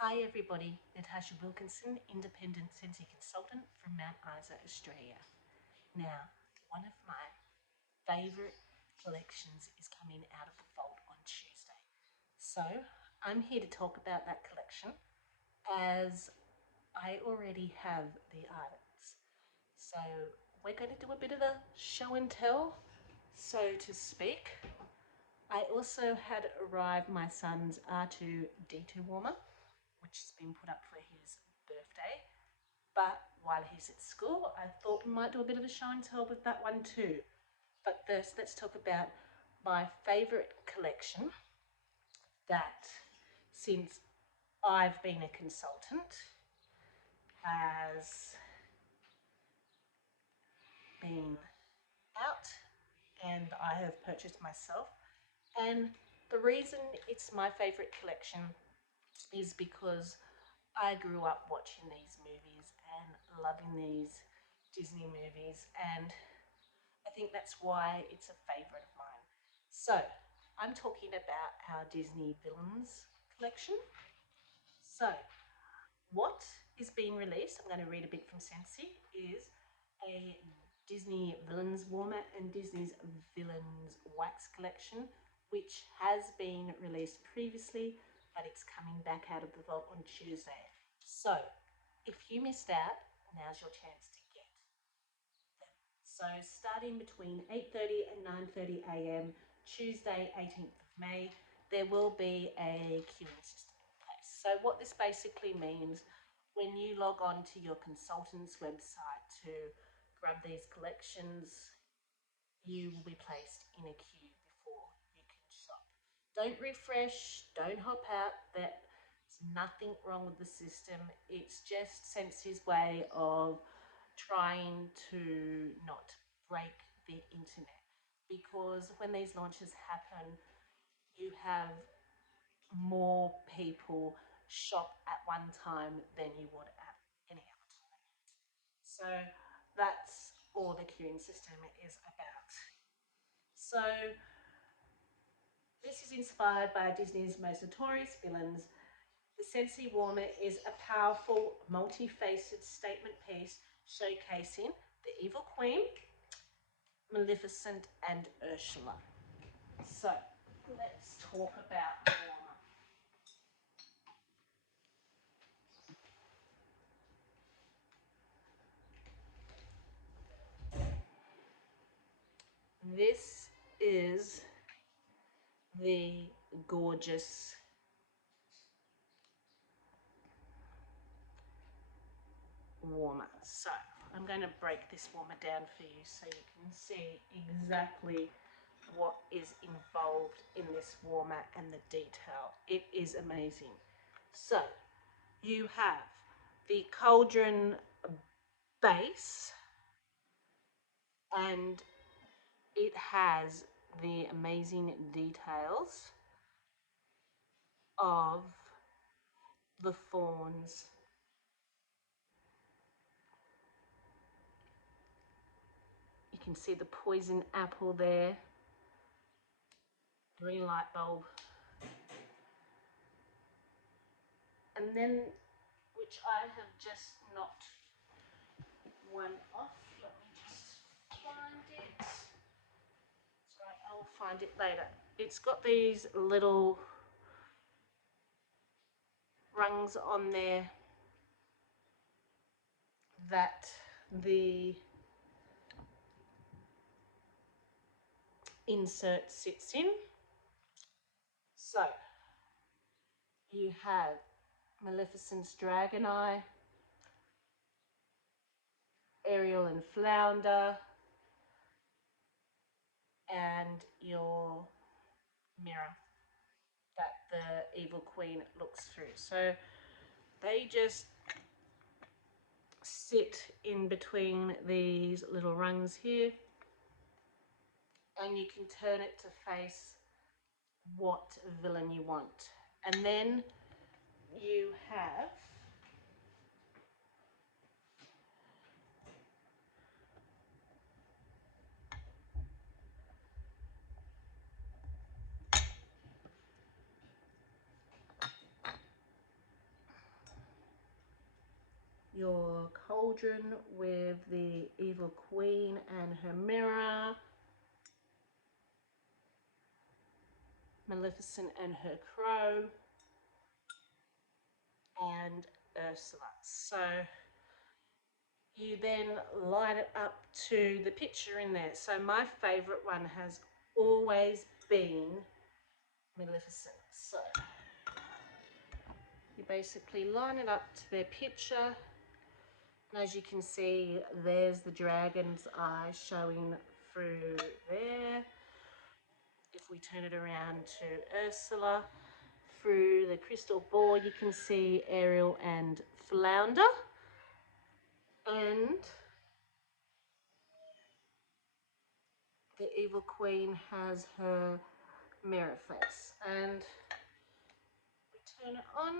Hi everybody, Natasha Wilkinson, Independent Sensei Consultant from Mount Isa, Australia. Now, one of my favourite collections is coming out of the vault on Tuesday. So, I'm here to talk about that collection as I already have the items. So, we're going to do a bit of a show and tell, so to speak. I also had arrived my son's R2D2 warmer, which has been put up for his birthday. But while he's at school, I thought we might do a bit of a show and tell with that one too. But first, let's talk about my favourite collection that, since I've been a consultant, has been out and I have purchased myself. And the reason it's my favourite collection is because I grew up watching these movies and loving these Disney movies, and I think that's why it's a favourite of mine. So, I'm talking about our Disney Villains collection. So, what is being released, I'm going to read a bit from Sensi, is a Disney Villains Warmer and Disney's Villains Wax collection, which has been released previously, but it's coming back out of the vault on Tuesday. So, if you missed out, now's your chance to get them. So, starting between 8:30 and 9:30 a.m. Tuesday, 18th of May, there will be a queuing system in place. So, what this basically means, when you log on to your consultant's website to grab these collections, you will be placed in a queue before you can shop. Don't refresh, don't hop out. There's nothing wrong with the system. It's just Sensi's way of trying to not break the internet, because when these launches happen, you have more people shop at one time than you would at any other time. So that's all the queuing system is about. So this is inspired by Disney's most notorious villains. The Sensi Warmer is a powerful, multi-faceted statement piece showcasing the Evil Queen, Maleficent, and Ursula. So let's talk about the warmer. This is the gorgeous warmer. So I'm going to break this warmer down for you so you can see exactly what is involved in this warmer and the detail. It is amazing. So you have the cauldron base, and it has the amazing details of the fawns. You can see the poison apple there, green light bulb, and then, which I have just knocked one off. Let me just find it. Sorry, I'll find it later. It's got these little rungs on there that the insert sits in. So you have Maleficent's Dragon Eye, Ariel and Flounder, and your mirror that the Evil Queen looks through. So they just sit in between these little rungs here, and you can turn it to face what villain you want. And then you have your cauldron with the evil queen and her mirror, Maleficent and her crow, and Ursula. So you then line it up to the picture in there. So my favourite one has always been Maleficent. So you basically line it up to their picture, and as you can see, there's the dragon's eye showing through there. If we turn it around to Ursula, through the crystal ball, you can see Ariel and Flounder. And the evil queen has her mirror face. And we turn it on,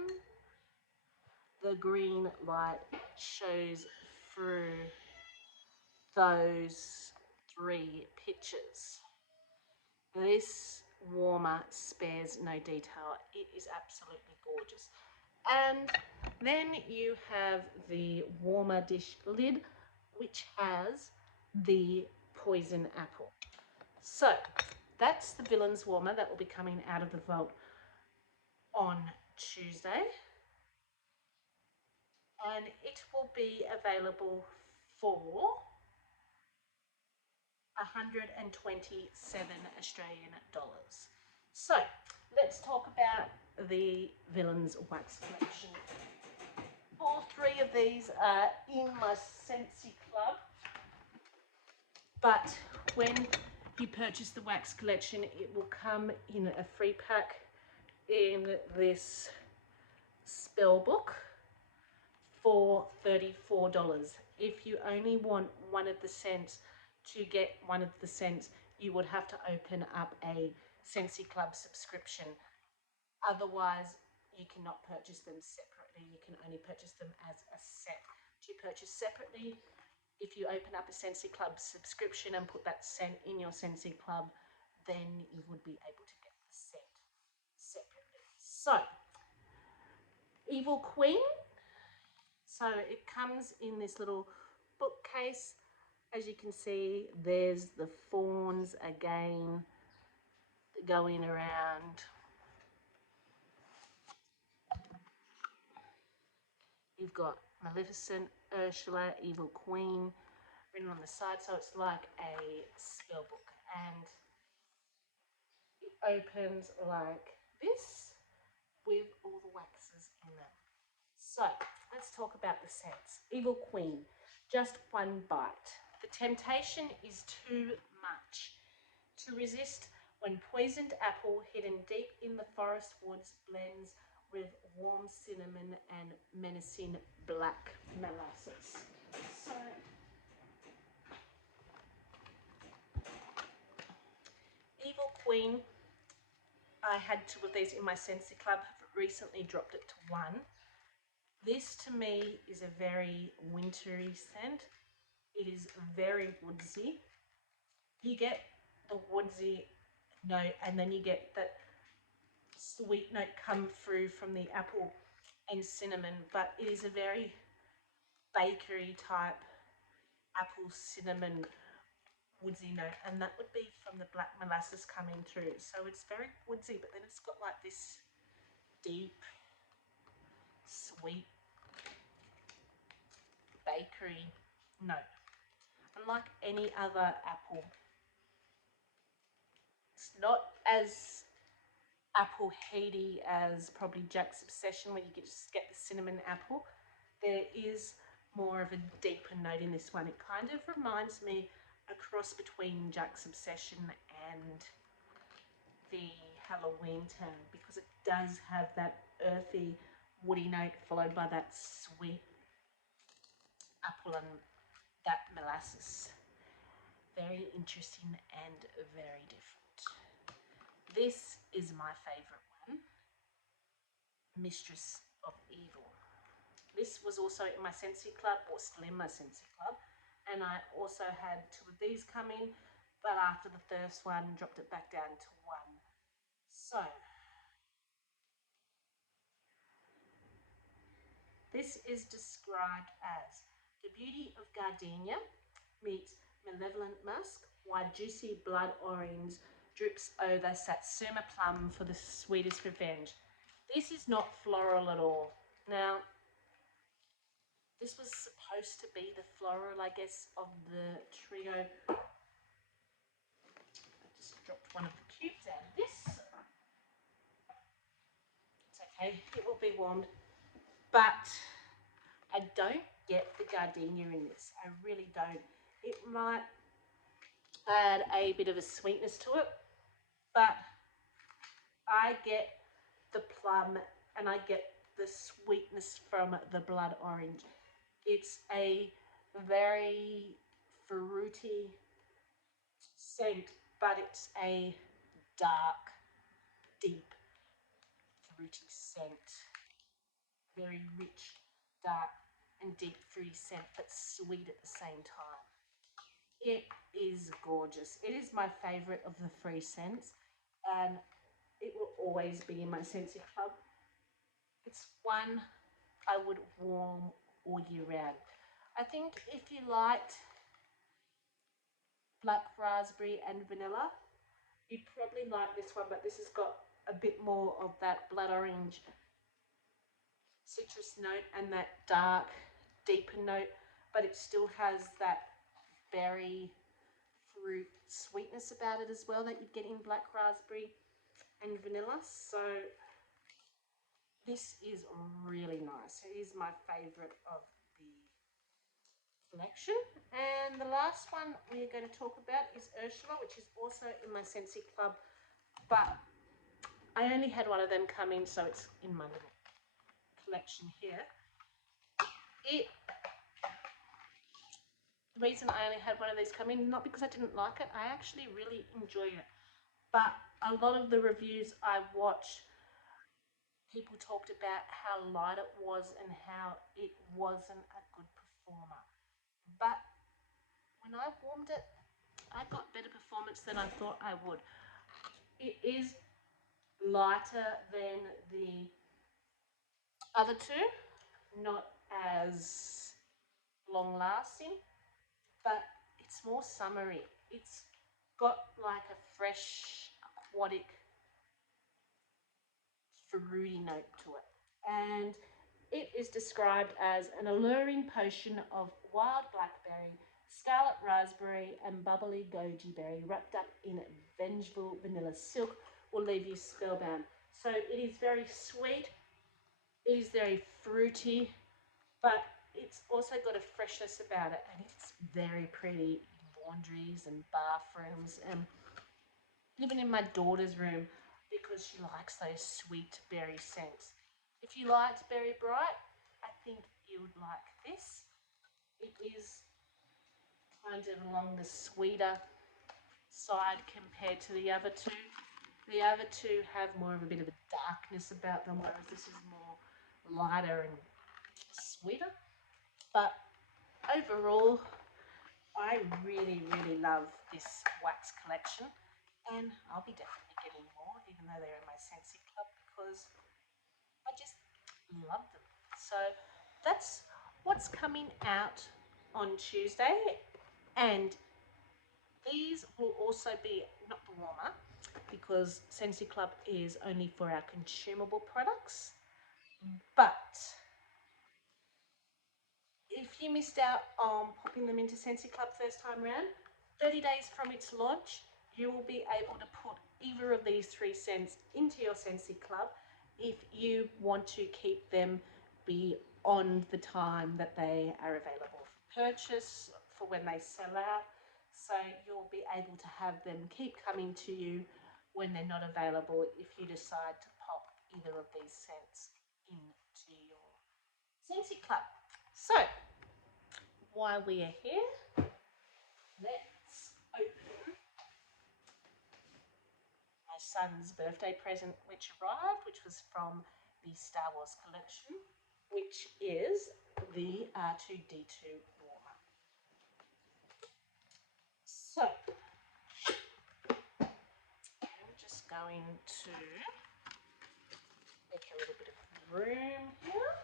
the green light shows through those three pictures. This warmer spares no detail. It is absolutely gorgeous. And then you have the warmer dish lid, which has the poison apple. So that's the Villains warmer that will be coming out of the vault on Tuesday. And it will be available for 127 Australian dollars. So let's talk about the Villains wax collection. All three of these are in my Scentsy Club, but when you purchase the wax collection, it will come in a free pack in this spell book for $34. If you only want one of the scents, to get one of the scents, you would have to open up a Scentsy Club subscription. Otherwise, you cannot purchase them separately. You can only purchase them as a set. To purchase separately, if you open up a Scentsy Club subscription and put that scent in your Scentsy Club, then you would be able to get the scent separately. So, Evil Queen. So it comes in this little bookcase. As you can see, there's the fawns again going around. You've got Maleficent, Ursula, Evil Queen written on the side, so it's like a spell book. And it opens like this with all the waxes in them. So let's talk about the scents. Evil Queen, just one bite. The temptation is too much. To resist when poisoned apple hidden deep in the forest woods blends with warm cinnamon and menacing black molasses. So Evil Queen, I had two of these in my Scentsy Club, have recently dropped it to one. This to me is a very wintry scent. It is very woodsy. You get the woodsy note, and then you get that sweet note come through from the apple and cinnamon, but it is a very bakery type apple cinnamon woodsy note, and that would be from the black molasses coming through. So it's very woodsy, but then it's got like this deep, sweet bakery note. Unlike any other apple, it's not as apple heady as probably Jack's Obsession, where you just get the cinnamon apple. There is more of a deeper note in this one. It kind of reminds me a cross between Jack's Obsession and the Halloween Town, because it does have that earthy, woody note followed by that sweet apple and that molasses. Very interesting and very different. This is my favourite one, Mistress of Evil. This was also in my Scentsy Club, or still in my Scentsy Club, and I also had two of these coming, but after the first one, dropped it back down to one. So This is described as the beauty of gardenia meets malevolent musk, while juicy blood orange drips over satsuma plum for the sweetest revenge. This is not floral at all. Now, this was supposed to be the floral, I guess, of the trio. I just dropped one of the cubes out of this. It's okay, it will be warmed. But I don't get the gardenia in this. I really don't. It might add a bit of a sweetness to it, but I get the plum and I get the sweetness from the blood orange. It's a very fruity scent, but it's a dark, deep, fruity scent. Very rich, dark, and deep fruity scent, but sweet at the same time. It is gorgeous. It is my favourite of the three scents, and it will always be in my Scentsy Club. It's one I would warm all year round. I think if you liked black raspberry and vanilla, you'd probably like this one, but this has got a bit more of that blood orange citrus note and that dark, deeper note, but it still has that berry fruit sweetness about it as well that you get in black raspberry and vanilla. So this is really nice. It is my favourite of the collection. And the last one we're going to talk about is Ursula, which is also in my Scentsy Club, but I only had one of them come in, so it's in my little collection here. The reason I only had one of these come in, not because I didn't like it, I actually really enjoy it. But a lot of the reviews I watched, people talked about how light it was and how it wasn't a good performer. But when I warmed it, I got better performance than I thought I would. It is lighter than the other two, not as long lasting, but it's more summery. It's got like a fresh aquatic fruity note to it. And it is described as an alluring potion of wild blackberry, scarlet raspberry, and bubbly goji berry wrapped up in vengeful vanilla silk will leave you spellbound. So it is very sweet, it is very fruity, but it's also got a freshness about it, and it's very pretty in laundries and bathrooms and even in my daughter's room because she likes those sweet berry scents. If you liked Berry Bright, I think you would like this. It is kind of along the sweeter side compared to the other two. The other two have more of a bit of a darkness about them, whereas this is more lighter and sweeter. But overall, I really, really love this wax collection, and I'll be definitely getting more, even though they're in my Scentsy Club, because I just love them. So that's what's coming out on Tuesday, and these will also be not the warmer because Scentsy Club is only for our consumable products, but if you missed out on popping them into Scentsy Club first time round, 30 days from its launch, you will be able to put either of these three scents into your Scentsy Club if you want to keep them beyond the time that they are available for purchase, for when they sell out. So you'll be able to have them keep coming to you when they're not available if you decide to pop either of these scents into your Scentsy Club. So, while we are here, let's open my son's birthday present which arrived, which was from the Star Wars collection, which is the R2D2 warmer. So, I'm just going to make a little bit of room here.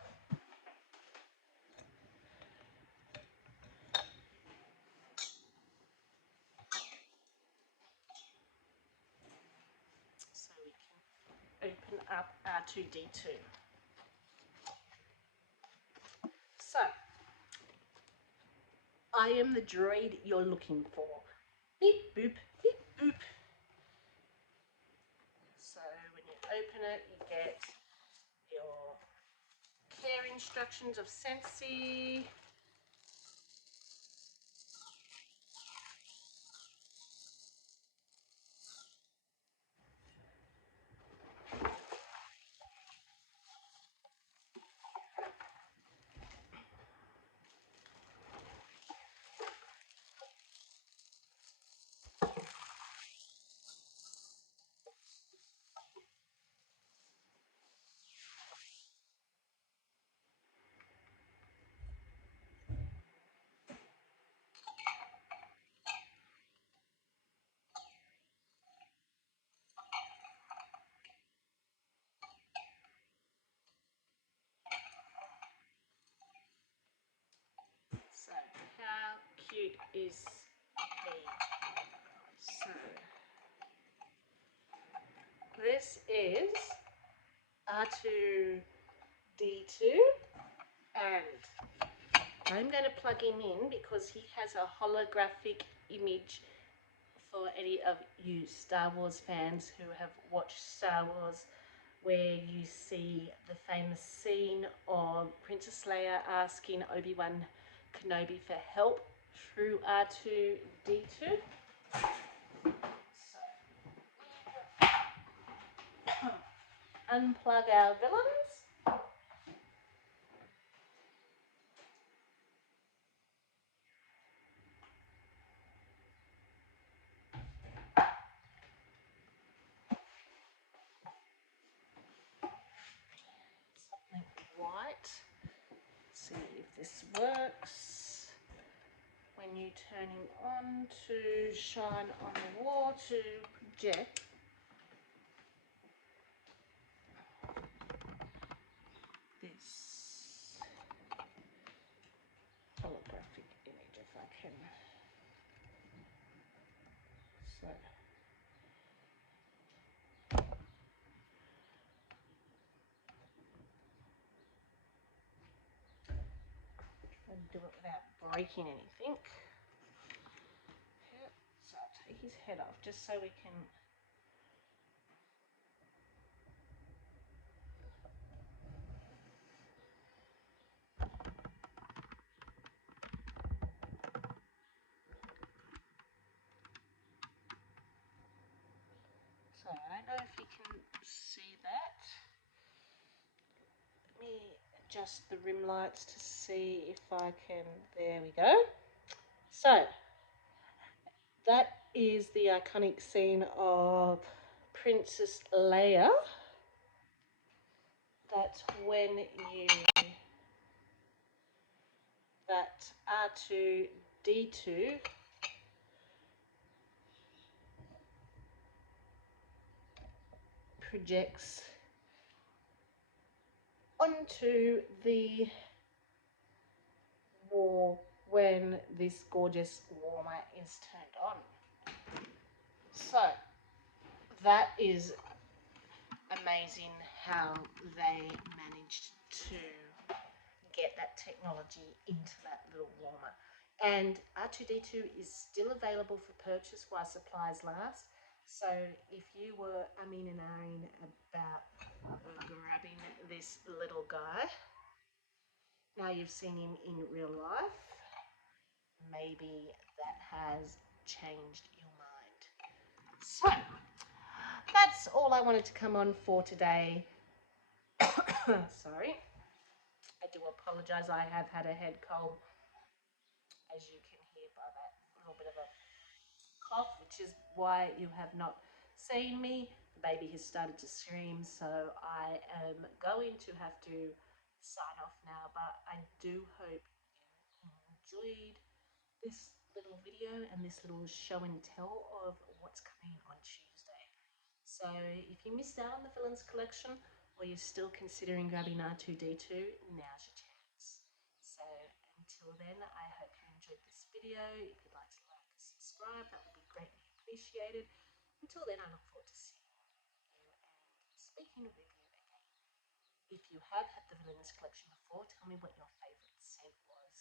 R2D2. So, I am the droid you're looking for. Beep boop, beep boop. So when you open it, you get your care instructions of Sensi. So how cute is he? So this is R2D2, and I'm going to plug him in because he has a holographic image for any of you Star Wars fans who have watched Star Wars, where you see the famous scene of Princess Leia asking Obi-Wan Kenobi for help through R2D2. So, unplug our villains. Something white. See if this works. When you turn him on to shine on the wall to project, this holographic image, if I can. So and do it without breaking anything. Yep. So I'll take his head off just so we can. So I don't know if you can see that. Let me adjust the rim lights to see if I can. There we go. So that is the iconic scene of Princess Leia. That's when you that R2D2 projects onto the wall when this gorgeous warmer is turned on. So that is amazing how they managed to get that technology into that little warmer. And R2D2 is still available for purchase while supplies last. So if you were umming and ahhing about grabbing this little guy, now you've seen him in real life, maybe that has changed your mind. So that's all I wanted to come on for today. Sorry. I do apologise. I have had a head cold, as you can hear by that little bit of a cough, which is why you have not seen me. The baby has started to scream, so I am going to have to sign off now. But I do hope you enjoyed this little video and this little show and tell of what's coming on Tuesday. So if you missed out on the Villains collection or you're still considering grabbing R2D2, now's your chance. So until then, I hope you enjoyed this video. If you'd like to like and subscribe, that would be greatly appreciated. Until then, I look forward to seeing you and speaking with you again. If you have had the Villains collection before, tell me what your favourite scent was.